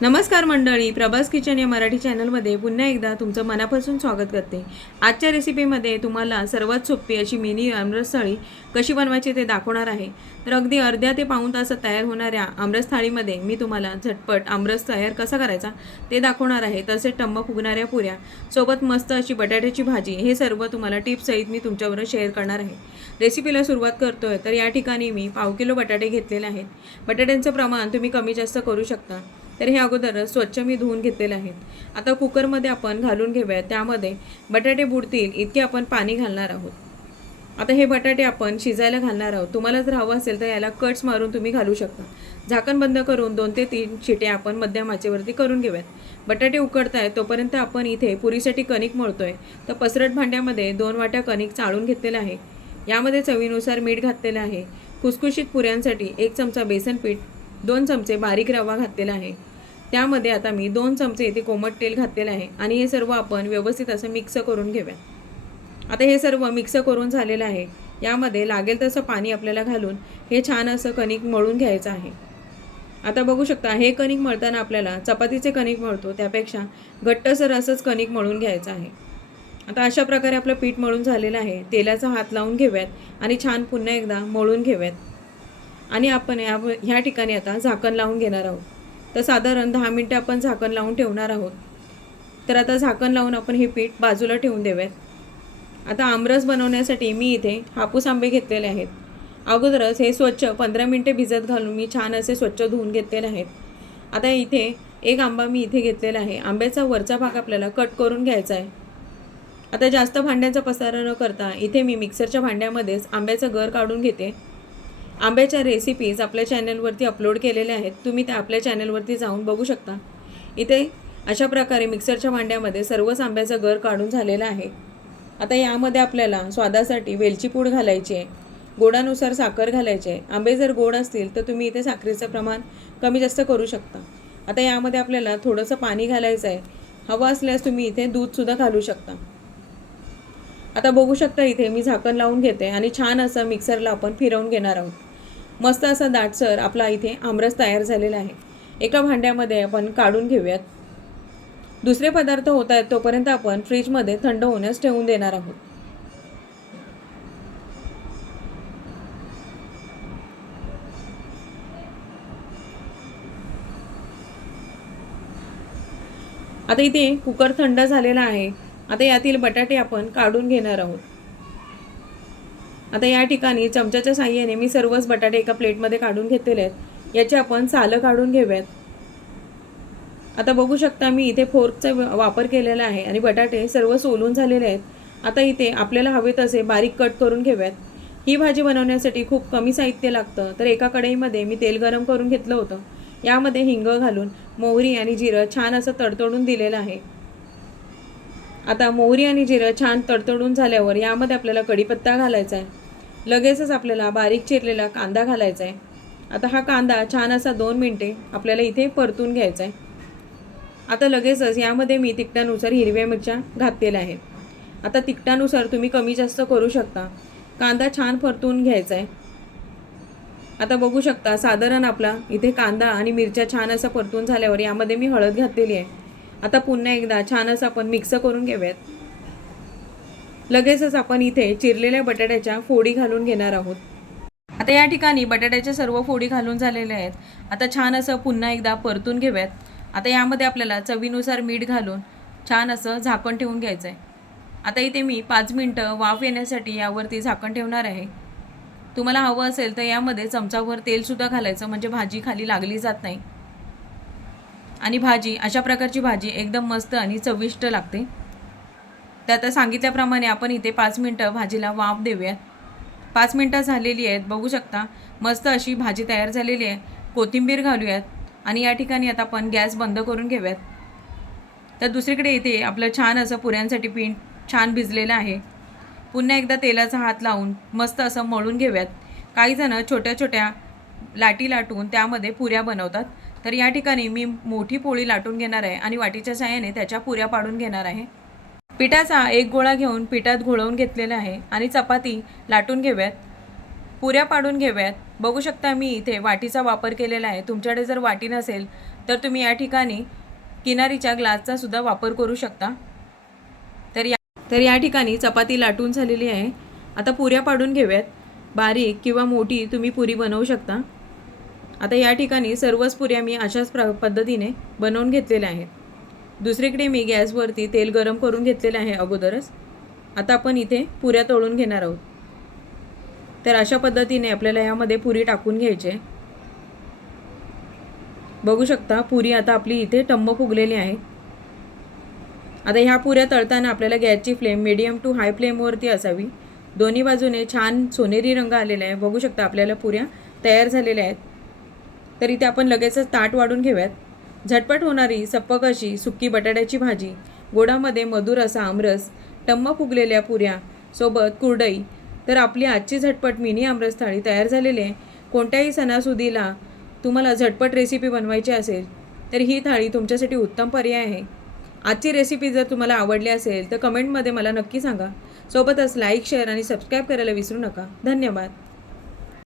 नमस्कार मंडळी प्रभास किचन या मराठी चॅनलमध्ये पुन्हा एकदा तुमचं मनापासून स्वागत करते. आजच्या रेसिपीमध्ये तुम्हाला सर्वात सोपी अशी मिनी आमरसथाळी कशी बनवायची ते दाखवणार आहे. तर अगदी अर्ध्या ते पाऊण तासात तयार होणाऱ्या आमरसथाळीमध्ये मी तुम्हाला झटपट आमरस तयार कसा करायचा ते दाखवणार आहे. तसेच टंबक फुगणाऱ्या पुऱ्या सोबत मस्त अशी बटाट्याची भाजी हे सर्व तुम्हाला टिप्ससहित मी तुमच्याबरोबर शेअर करणार आहे. रेसिपीला सुरुवात करतोय तर या ठिकाणी मी पाव किलो बटाटे घेतलेले आहेत. बटाट्यांचं प्रमाण तुम्ही कमी जास्त करू शकता. तर हे अगोदरच स्वच्छ मी धुवून घेतलेले आहेत. आता कुकरमध्ये आपण घालून घेऊया. त्यामध्ये बटाटे बुडतील इतके आपण पाणी घालणार आहोत. आता हे बटाटे आपण शिजायला घालणार आहोत. तुम्हाला जर हवं असेल तर याला कट्स मारून तुम्ही घालू शकता. झाकण बंद करून दोन ते तीन शिटे आपण मध्यम आचेवरती करून घेऊयात. बटाटे उकडत आहेत तोपर्यंत आपण इथे पुरीसाठी कणिक मळतोय. तर पसरट भांड्यामध्ये दोन वाट्या कणिक चाळून घेतलेलं आहे. यामध्ये चवीनुसार मीठ घातलेलं आहे. खुसखुशीत पुऱ्यांसाठी एक चमचा बेसन पीठ दोन चमचे बारीक रवा घातलेला आहे. त्यामध्ये आता मी दोन चमचे इथे कोमट तेल घातलेलं आहे आणि हे सर्व आपण व्यवस्थित असं मिक्स करून घेऊया. आता हे सर्व मिक्स करून झालेलं आहे. यामध्ये लागेल तसं पाणी आपल्याला घालून हे छान असं कणिक मळून घ्यायचं आहे. आता बघू शकता हे कणिक मळताना आपल्याला चपातीचे कणिक मळतो त्यापेक्षा घट्टसर असंच कणिक मळून घ्यायचं आहे. आता अशा प्रकारे आपलं पीठ मळून झालेलं आहे. तेलाचा हात लावून घेऊयात आणि छान पुन्हा एकदा मळून घेऊयात. आणि आपण या ह्या ठिकाणी आता झाकण लावून घेणार आहोत. तर साधारण दहा मिनटं आपण झाकण लावून ठेवणार आहोत. तर आता झाकण लावून आपण हे पीठ बाजूला ठेवून देऊयात. आता आमरस बनवण्यासाठी मी इथे हापूस आंबे घेतलेले आहेत. अगोदरच हे स्वच्छ पंधरा मिनटे भिजत घालून मी छान असे स्वच्छ धुवून घेतलेले आहेत. आता इथे एक आंबा मी इथे घेतलेला आहे. आंब्याचा वरचा भाग आपल्याला कट करून घ्यायचा आहे. आता जास्त भांड्यांचा पसारा न करता इथे मी मिक्सरच्या भांड्यामध्येच आंब्याचं गर काढून घेते. आंब्याच्या रेसिपीज आपल्या चॅनलवरती अपलोड केलेल्या आहेत. तुम्ही त्या आपल्या चॅनलवरती जाऊन बघू शकता. इथे अशा प्रकारे मिक्सरच्या भांड्यामध्ये सर्वच आंब्याचा गर काढून झालेला आहे. आता यामध्ये आपल्याला स्वादासाठी वेलची पूड घालायची आहे. गोडानुसार साखर घालायची आहे. आंबे जर गोड असतील तर तुम्ही इथे साखरेचं प्रमाण कमी जास्त करू शकता. आता यामध्ये आपल्याला थोडंसं पाणी घालायचं आहे. हवं असल्यास तुम्ही इथे दूधसुद्धा घालू शकता. आता बघू शकता इथे मी झाकण लावून घेते आणि छान असं मिक्सरला आपण फिरवून घेणार आहोत. मस्त असा दाटसर आपला इथे आमरस तयार झालेला आहे. एका भांड्यामध्ये आपण काढून घेऊयात. दुसरे पदार्थ होत आहेत तोपर्यंत आपण फ्रीजमध्ये थंड होण्यास ठेवून देणार आहोत. आता इथे कुकर थंड झालेला आहे. आता यातील बटाटे आपण काढून घेणार आहोत. आता या ठिकाणी चमच्याच्या साह्याने मी सर्वच बटाटे एका प्लेटमध्ये काढून घेतलेले आहेत. याचे आपण सालं काढून घेऊयात. आता बघू शकता मी इथे फोर्कचा वापर केलेला आहे आणि बटाटे सर्व सोलून झालेले आहेत. आता इथे आपल्याला हवे तसे बारीक कट करून घेऊयात. ही भाजी बनवण्यासाठी खूप कमी साहित्य लागतं तर एका कढईमध्ये मी तेल गरम करून घेतलं होतं. यामध्ये हिंग घालून मोहरी आणि जिरं छान असं तडतडून दिलेलं आहे. आता मोहरी आणि जिरं छान तडतडून झाल्यावर यामध्ये आपल्याला कढीपत्ता घालायचा आहे. लगेचच आपल्याला बारीक चिरलेला कांदा घालायचा आहे आता हा कांदा छान असा दोन मिनटे आपल्याला इथे परतून घ्यायचा आहे आता लगेचच यामध्ये मी तिखटानुसार हिरव्या मिरच्या घातलेल्या आहेत. आता तिखटानुसार तुम्ही कमी जास्त करू शकता. कांदा छान परतून घ्यायचा आहे आता बघू शकता साधारण आपला इथे कांदा आणि मिरच्या छान असा परतून झाल्यावर यामध्ये मी हळद घातलेली आहे. आता पुन्हा एकदा छान असं आपण मिक्स करून घेऊयात. लगेचच आपण इथे चिरलेल्या बटाट्याच्या फोडी घालून घेणार आहोत. आता या ठिकाणी बटाट्याच्या सर्व फोडी घालून झालेल्या आहेत. आता छान असं पुन्हा एकदा परतून घेऊयात. आता यामध्ये आपल्याला चवीनुसार मीठ घालून छान असं झाकण ठेवून घ्यायचं आहे आता इथे मी पाच मिनटं वाफ येण्यासाठी यावरती झाकण ठेवणार आहे. तुम्हाला हवं असेल तर यामध्ये चमचावर तेलसुद्धा घालायचं म्हणजे भाजी खाली लागली जात नाही. आणि भाजी अशा प्रकारची भाजी एकदम मस्त आणि चविष्ट लागते. तर आता सांगितल्याप्रमाणे आपण इथे पाच मिनटं भाजीला वाफ देऊयात. पाच मिनटं झालेली आहेत. बघू शकता मस्त अशी भाजी तयार झालेली आहे. कोथिंबीर घालूयात आणि या ठिकाणी आता आपण गॅस बंद करून घेऊयात. तर दुसरीकडे इथे आपलं छान असं पुऱ्यांसाठी पीठ छान भिजलेलं आहे. पुन्हा एकदा तेलाचा हात लावून मस्त असं मळून घेऊयात. काही जणं छोट्या छोट्या लाटी लाटून त्यामध्ये पुऱ्या बनवतात. तर या ठिकाणी मी मोठी पोळी लाटून घेणार आहे आणि वाटीच्या साह्याने त्याच्या पुऱ्या पाडून घेणार आहे. पिठाचा एक गोळा घेऊन पिठात घोळवून घेतलेला आहे आणि चपाती लाटून घेऊयात. पुऱ्या पाडून घेऊयात. बघू शकता मी इथे वाटीचा वापर केलेला आहे. तुमच्याकडे जर वाटी नसेल तर तुम्ही या ठिकाणी किनारीच्या ग्लासचा सुद्धा वापर करू शकता. तर या तर या ठिकाणी चपाती लाटून झालेली आहे. आता पुऱ्या पाडून घेऊयात. बारीक किंवा मोठी तुम्ही पुरी बनवू शकता. आता या ठिकाणी सर्वच पुऱ्या मी अशाच प्र पद्धतीने बनवून घेतलेल्या आहेत. दुसरीकडे मी गॅसवरती तेल गरम करून घेतलेलं आहे अगोदरच. आता आपण इथे पुऱ्या तळून घेणार आहोत. तर अशा पद्धतीने आपल्याला यामध्ये पुरी टाकून घ्यायची आहे. बघू शकता पुरी आता आपली इथे टम्म फुगलेली आहे. आता ह्या पुऱ्या तळताना आपल्याला गॅसची फ्लेम मिडियम टू हाय फ्लेमवरती असावी. दोन्ही बाजूने छान सोनेरी रंग आलेला आहे. बघू शकता आपल्याला पुऱ्या तयार झालेल्या आहेत. तर इथे आपण लगेचच ताट वाढून घेऊयात. झटपट होणारी सप्पक अशी सुक्की बटाट्याची भाजी गोडामध्ये मधुर असा आमरस टम्म फुगलेल्या पुऱ्या सोबत कुरडई तर आपली आजची झटपट मिनी आमरस थाळी तयार झालेली आहे. कोणत्याही सणासुदीला तुम्हाला झटपट रेसिपी बनवायची असेल तर ही थाळी तुमच्यासाठी उत्तम पर्याय आहे. आजची रेसिपी जर तुम्हाला आवडली असेल तर कमेंटमध्ये मला नक्की सांगा. सोबतच लाईक शेअर आणि सबस्क्राईब करायला विसरू नका. धन्यवाद.